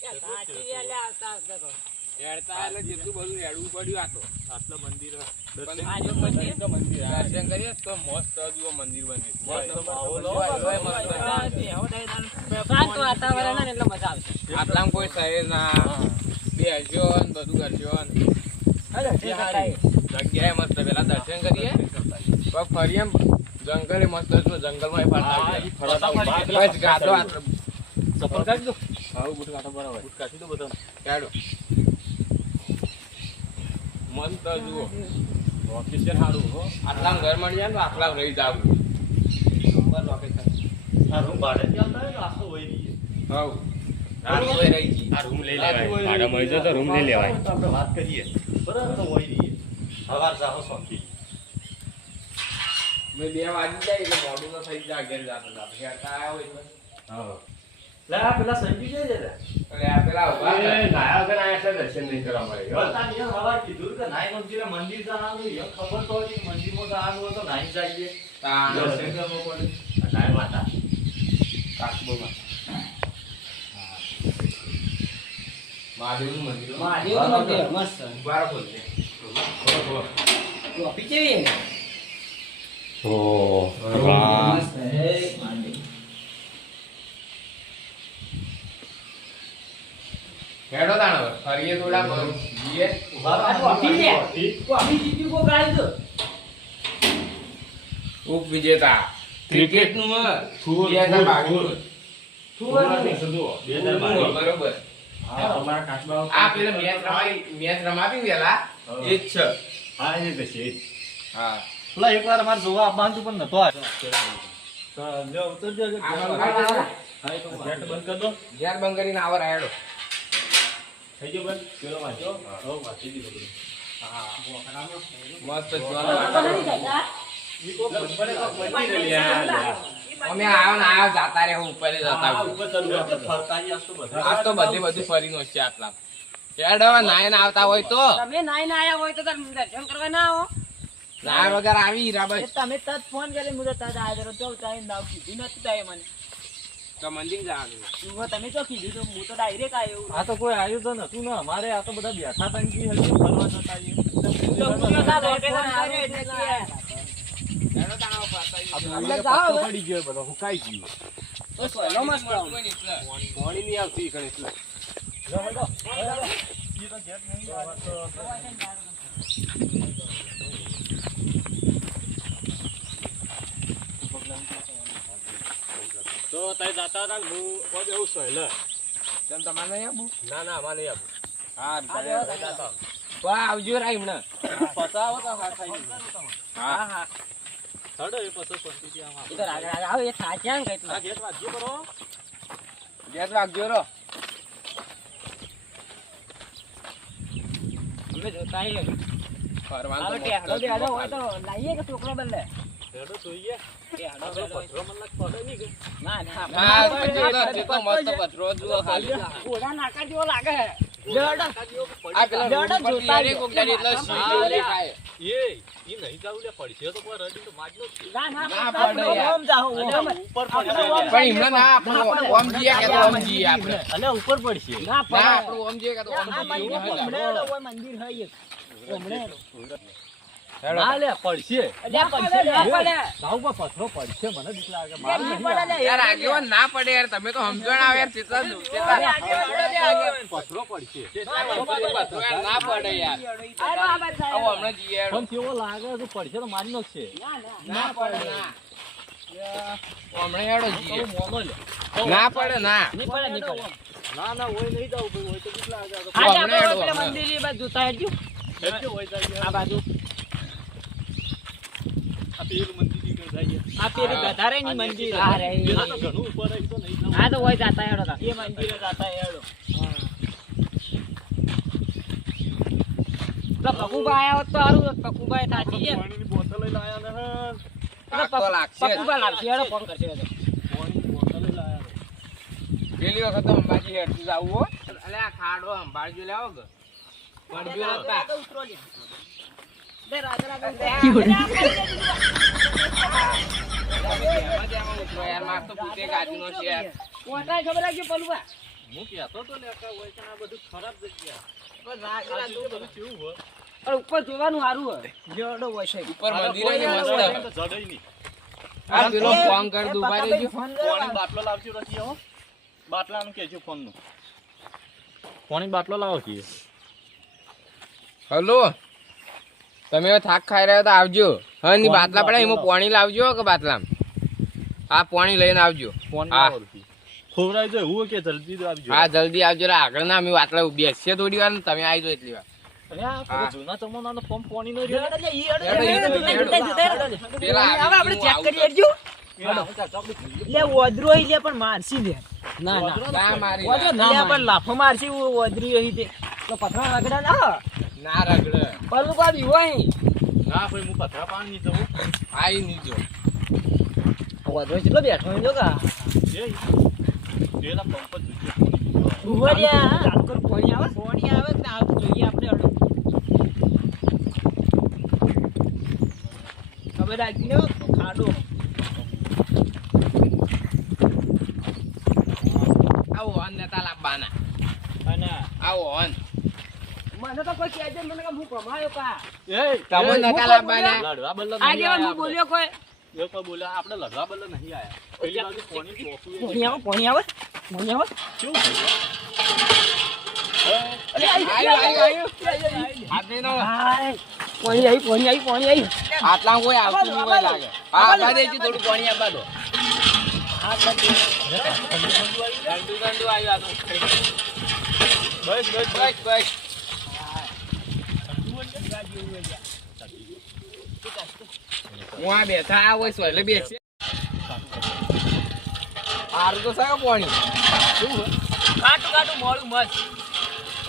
જેટલું બધું હેડવું પડ્યું આ તો આટલા મંદિર દર્શન કરીએ તો મસ્ત જુઓ મંદિર બંદિર આટલામાં કોઈ શહેર ના બેસજો ને બધું કરજો જગ્યાએ મસ્ત પેલા દર્શન કરીએ ફરીએ જંગલે મસ્ત જંગલમાં ગાતો સફર કાઢી દો આવું બુટ કાઢો બરાબર બુટ કાઢી દો બધા કાઢો મસ્ત જુઓ લોકેશન સારું હો આટલા ઘર મળી જાય ને આટલા રહી જાવ નંબર લોકેશન આ રૂમ ભાડે ચાલતા હોય આસો હોય નહીં હવ આ રૂમ રહી જી આ રૂમ લઈ લેવાય ભાડે મળી જાય તો રૂમ લઈ લેવાય આપણે વાત કરીએ બરાબર તો હોય નહીં હવાર જાહો સોંકી મે 2 વાગી જાય એટલે મોડું ન થઈ જાય ઘેર જાતો જાતો હેરતા આયા હોય એટલે હા લા પેલા સંજી જાય રે અરે આ પેલા ઉભા નાયા વગર આયા છે દર્શન નહીં કરવા મળે હતા ને હવા કીધું કે નાઈ મંદિર જવાનું એ ખબર તો હતી મંદિરમાં જવાનું હોય તો નાઈ જઈએ તા દર્શન કરવો પડે નાઈ માતા કાકબો માં મહાદેવનું મંદિર મસ્ત બાર બોલ દે તો પીછે ઓ વાહ મસ્ત હે મહાદેવ હેડો તાણો ફરીએ થોડા જીએ ઉભા કોફી લે કોફી જીતી કો ગાડી દો ઉપ વિજેતા ક્રિકેટ નું થુર 2022 થુર ને સદો 2022 બરોબર હા અમારા કાચબા આ પેલા મેચ રમાવી વેલા એ જ છે હા એ જ છે હા પેલા એકવાર માર જોવા આવવાનું પણ નતો આ તો લે ઉતર જજો હા તો ગેટ બંધ કર દો ગેટ બંધ કરીને આવર આયડો થઈ ગયો બંધ પેલો વાંચો હો વાંચી દીધો હા મસ્ત જોવા ઈ કો બડે કો મંદિર લ્યા અમે આવ જાતા રે ઉપર જતા ઉપર ચાલુ ફરતાઈ આજ તો બધું ફરીનો છે આટલા કેડવા નાયન આવતા હોય તો તમે નાયન આયા હોય તો દર્શન કરવા ના આવો ના વગર આવી હીરાબાઈ તમે તત ફોન કરી મુદત તત આજો તો ટાઈમ નાવ કીધું નથી તાય મને તો મંદિર જવાનું તમે તો કીધું તો હું તો ડાયરેક્ટ આવ્યો આ તો કોઈ આવ્યું તો નતું ને અમારે આ તો બધા બેઠા તંગી હજી ફરવા જતા આપણે જાવ પડી ગયો બધો હુકાઈ ગયો તો સોલો મસ્ત પાણી ની આવતી કણે એટલે જમડો ઈ તો જેટ નહીં તો તઈ જાતા હતા હું કોઈ એવું સોયલે તેમ તમારે નહીં આવું ના અમારે નહીં આવું હા જાતા તો આવજો રા હમણે પસાવો તો ખાઈ હા થડો એ પસો શાંતિ આમાં ઈ તો રાગ આવ એ થાચ્યા કેટલા આ ગેટ વાગજો કરો ગેટ વાગજો રો અમે જોતા હી ફરવાન તો ટેડો દેડો હોય તો લાઈએ કે છોકરો બલ્લે ટેડો જોઈએ એ આડો પથરો મન લાગ પડે ની કે ના તે તો મસ્ત પથરો જુઓ ખાલી ઓડા નાકા જેવો લાગે દેડો આ પેલા દેડો જોતા રે કોક જારી એટલે સીધો દેખાય એ ઈ નહીં જાવ લે પડશે તો કોઈ રડી તો માજનો ના પડે ઓમ જાવ ઉપર પડશે પણ ઇમને ના આપણો ઓમ જીએ કે તો ઓમ જીએ આપણે અને ઉપર પડશે ના આપણો ઓમ જીએ કે તો ઓમ જીએ હમણે ઓય મંદિર હઈ ઓમણે ના લે પડશે અલ્યા પડશે ના પડે જાવ કો પથરો પડશે મને બીક લાગે માર નહીં પડે યાર આગેવાન ના પડે યાર તમે તો સમજણ આવે યાર ચેતન પથરો પડશે પથરો યાર ના પડે યાર આવો હમણાં જીએ પણ કેવો લાગે તો પડશે તો મારી નોખશે ના પડે ના હમણાં યાડો જીએ મોનો લે ના પડે ના ની પડે ની પડે ના ઓય નહીં જાવ ઓય તો બીક લાગે આ આપણે મંદિર ની બાજુ જોતા હેજો હેજો હોય જાય આ બાજુ આ પેલું મંદિર ની કઈ જાય આ પેલું ગધારે ની મંદિર આ રે આ તો ઘણું ઉપર આવી તો નહીં આ તો હોય જાતા હેડો તા એ મંદિરે જાતા હેડો હા તો પકુબા આયા હોત તો હારું પકુબા થાચી છે પાણીની બોટલ લઈને આયા ને તો લાગશે પકુબા લાગશે હેડો ફોન કરશે હેડો પાણીની બોટલ લઈને આયા પેલી વખત તો અંબાજી હેડતું જાવું હો અલે આ ખાડો અંબાજી લેવો કે પડ્યો નતા તો ઉતરો લે દે રાજા યાર માર તો પૂતે ગાડીનો છે યાર કોટાય ખબર રાખજો પલુવા હું કહેતો તો લે કે હોય કે આ બધું ખરાબ જગ્યા પણ રાખેલા આ બધું કેવું હોય અરે ઉપર જોવાનું સારું હોય જેડો હોય છે ઉપર મંદિર છે મસ્ત તો જડઈ નહીં આ પેલો ફોન કર દુબાઈ દેજો પાણી બાટલો લાવજો રખી હો બાટલાનું કેજો ફોનનું પાણી બાટલો લાવો કે હલો તમે હવે થાક ખાઈ રહ્યા તો આવજો હા ની બાટલા પડે એમાં પાણી લાવજો કે બાટલામાં હા પાણી લઈને આવજો પાણી હા. લાવો રખી ખોવરાઈ જાય હું કે જલ્દી તો આવજો હા જલ્દી આવજો રે આગળ ના અમે બાટલા બેસીએ થોડી વાર ને તમે આવી જાઓ એટલી વાર અરે આ પેલો હા. જૂના જમાનાનો પંપ પાણી નો રહ્યો પેલા આપણે ચેક કરી લેજો લે ઓદરો લે પણ મારસી લે ના ના મારી ઓદરો ના. લે પણ લાફો મારસી ઓદરી રહી તે તો પથરા રગડા ના ના રગડે પલ્લુ બાબી હોય ના ભાઈ હું પથરા પાણી નહીં જવું આઈ નહીં જો ઓદરો કેટલો બેઠો હોય જો કા પેલા પંપ જ ઉભરિયા ચાલુ કર પાણી આવે કે ના આવતું જોઈએ આપણે અડો ખબર રાખી લો ખાડો આવો ઓન નેતા લાવવાના અને આવો ઓન મને તો કોઈ કહેજે મને કે હું કમાયો કા એ તમે નતા લાવવાના લડવા બલ્લો આ નહીં જેવા આયા હું બોલ્યો કોઈ આપણે. એ કોઈ બોલ્યા આપણે લડવા બલ્લો નહીં આયા પેલી બાજુ પાણી ચોખ્ખું છે. પાણી આવે કેવું છે? આયો હાથે નો હાય પાણી આવી આટલા કોઈ આવતું નહીં હોય લાગે હા આપવા દેજો થોડું પાણી આપવા દો ઠંડુ ઠંડુ આવ્યું આ તો. બસ બસ બસ બસ હું આ બેઠા આ હોય સોયલે બેસે હારું તો સારું પાણી કાટું મોડું મસ્ત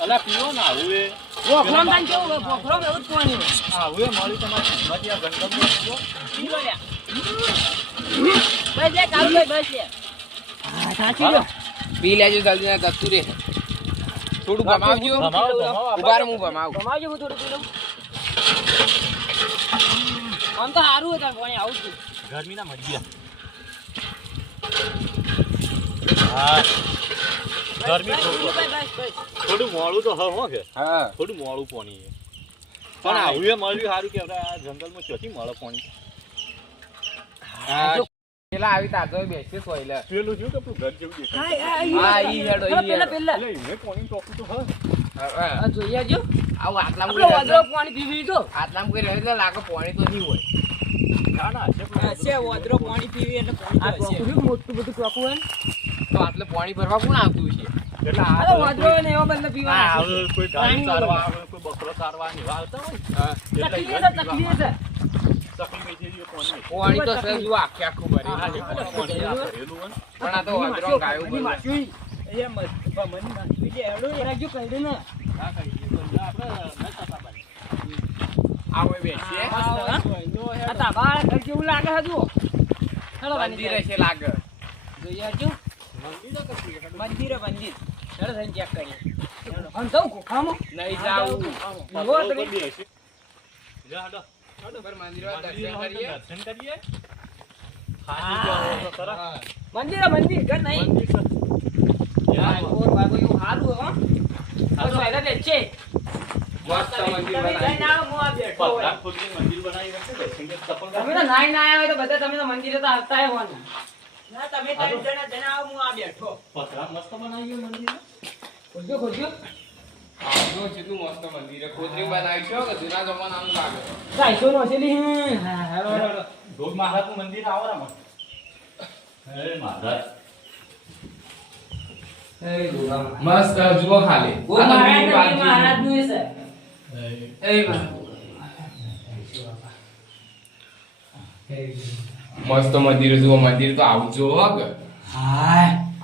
અલા પીવો ને આવું એ પોખરોમ તાન કેવું હોય પોખરોમ એવું જ પાણી આવું એ મળી તમારી કિંમત આ ગંગમ નો પીવો લે બસ લે ચાલુ લે બસ લે હા સાચી લો પી લેજો જલ્દી ના ગતું રે થોડું ભમાવજો ઉભા રહો, હું ભમાવું કમાવજો હું થોડું પી લઉં આમ તો સારું હતા પાણી આવું છું ગરમીના મરી હા ગરમી થોડું મોડું તો હો કે હા થોડું મોડું પાણી છે. પણ આવું એ મળ્યું સારું કે આપણે આ જંગલમાં ચોથી મળે પાણી હા પેલા આવી તાજો બેસે સોયલે પેલું શું કે આપણું ઘર જેવું દેખાય હા ઈ હેડો ઈ હેડો પેલા એટલે એને પાણી ચોખ્ખું તો હા આ જોઈએ જો આવું આટલામાં આપણે કોઈ વાદળો પાણી પીવી તો આટલામાં કોઈ રહે એટલે લાગે પાણી તો નહીં હોય ના ના છે પણ છે વાદળો પાણી પીવી એટલે પાણી તો હશે મોટું બધું ટોકું હોય તો આટલે પાણી ભરવા કોણ આવતું છે એટલે આ અરે વાદળો ને એવા બદલે હા, પીવા હવે કોઈ ગાય ચારવા આવે કોઈ બકરો ચારવા ને એવા આવતા હોય હા. તકલીફ છે તકલીફ થઈ ગઈ પાણી પાણી તો સર જુઓ આખે આખું ભરેલું હા, છે. પાણી આ ભરેલું હોય ને. પણ આ તો વાંદરો ગાયો ભરે. ના કરી દઈએ. તો આપણે નહીં થતા ભાઈ. આવો બેસીએ મંદિર હશે લાગે મંદિર ચેક કરીએ નહીં જાવું પથરો પર બેસી. જા, હાલો. પર મંદિરમાં દર્શન કરીએ દર્શન કરીએ. ખાસી જાઓ તો ખરા. હા. મંદિર ઘર નહીં મંદિર છે. યા, મસ્ત મંદિર બનાવ્યું. પથરા ખોદીને મંદિર બનાવી રાખે, દર્શન કરી તપન તમે કરે. તો નાઈ ના આવ્યા હોય તો બધા તમે તો મંદિરે તો આવતા હોવાના ના તમે ત્રણ જણા આવો હું આ બેઠો પથરા મસ્ત બનાવી મંદિર ખોજો આવજો કેટલું મસ્ત મંદિર છે. ખોદરી બનાવ્યું છે કે જૂના જમાનાનું લાગે. સાઈસો નો છે લી હા હેલો ધોધ મહારાજનું મંદિર આવરામાં. હે મહારાજ. મસ્ત જુઓ ખાલી આ તો મેઈન વાત છે. મહારાજ નું છે મસ્ત મંદિર જુઓ મંદિર તો આવું જો હો કે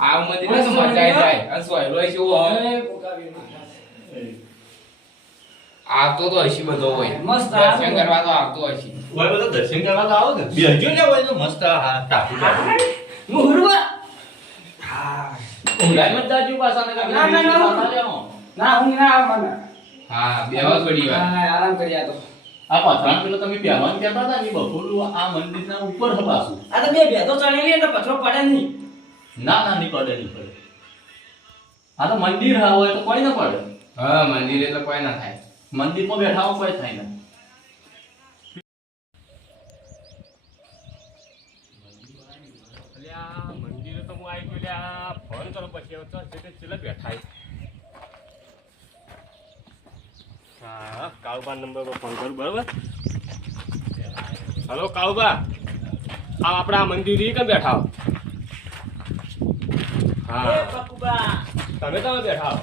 આવું મંદિર તો મજા આવી જાય અને સોયલો છે એવો આવતો તો હશે બધો હોય મસ્ત દર્શન કરવા તો આવતો હશે ઓય બધા દર્શન કરવા તો આવો ને બેહજો ને ઓય તો મસ્ત હા ટાપુ મુહુરવા ઊંઘાઈ મત જાજો પાછા ને ના, ના, ના હું ના મને હા બેહો થોડી વાર હા આરામ કર્યા તો આ પથરા પેલો તમે પહેરવાનું કહેતા હતા ને બપોરનું આ મંદિરના ઉપર છે પાછું. આ તો બે ભેદો ચણેલી એટલે પથરો પડે નહીં ના ના નહીં પડે નહીં પડે આ તો મંદિર હોય તો કોઈ ના પડે. હા મંદિર એટલે કોઈ ના થાય. મંદિરમાં બેઠા હોય કોઈ થાય ના. અલ્યા મંદિરે તો હું આવી ગયો લ્યા ફોન કરો પછી હવે તો છેલ્લે બેઠા હા કાળુબા નંબર પર ફોન કરું બરોબર. હલો કાળુબા આ આપણા મંદિર કેમ બેઠા હો? હા એ પકુબા તમે તમે બેઠા હો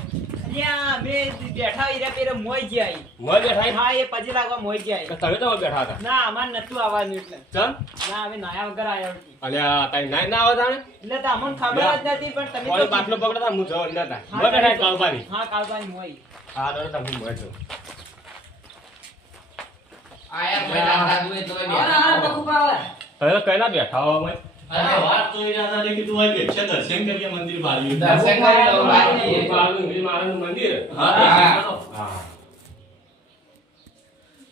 અલ્યા મે બેઠા ઈરા પેરે મોઈ ગયા મોય બેઠા હા એ પછી લાગવા મોઈ ગયા તમે તમે બેઠા હતા ના અમાર નતું આવવાનું એટલે ચમ ના હવે નાયા વગર આયા હતી અલ્યા તારી નાઈ ના આવે તાણે એટલે તો અમને ખબર જ નથી પણ તમે કોળી તો બાટલો પકડતા હું જવા ના થાય હા, મોય બેઠા તમે- કાળુબાની હા કાળબાની મોઈ હા દોડો તમે મોય છો આયા કોઈ લાગતા તું એટલે બેઠા. તમે તો કઈ ના બેઠા હો મોય અરે વાત તો એના હતા કે તું આવી છે દર્શન કરીએ મંદિર બારી. દર્શન કરી લો બાકી. મહારાજનું મંદિર હા હા. દર્શન કરો. હા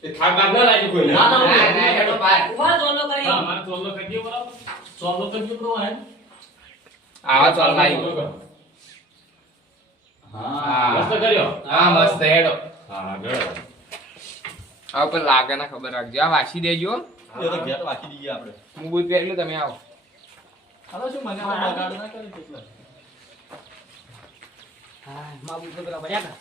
એ થાક બાક ના લાગ્યો કોઈને ના, ના. ના ના હેડો બાર. ઉભા ચોલો કરી હા મારે ચોલ્લો કરી દો બરાબર સોલો કરજો બ્રો હે. આવા ચાલ ભાઈ. હા મસ્ત કર્યો હા મસ્ત હેડો. હા ગયો હવે પણ લાગે ના ખબર રાખજો. આ વાસી દેજો. એ તો ઘેર રાખી દઈએ આપણે. હું બૂટ પહેરેલું તમે આવો. હવે શું મને આ બગાડ ના કરે એટલે. હા માં બુતો પેલા ભર્યા હતા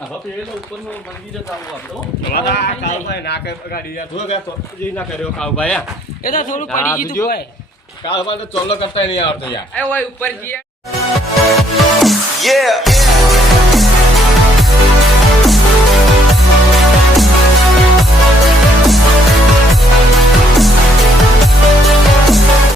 હવે પેલો ઉપરનું મંદિર જ આવું આપણે હો. તમારા કાળભાઈ ના કઈ ગાડી યાર જો કે તો જે ના કર્યો કાળભાઈ એ તો થોડું હા, પડી ગયું જોજો. કોઈ કાળભાઈ તો ચોલ્લો કરતા નહીં આવડતો યાર એ ઓય ઉપર જઈએ. Yeah.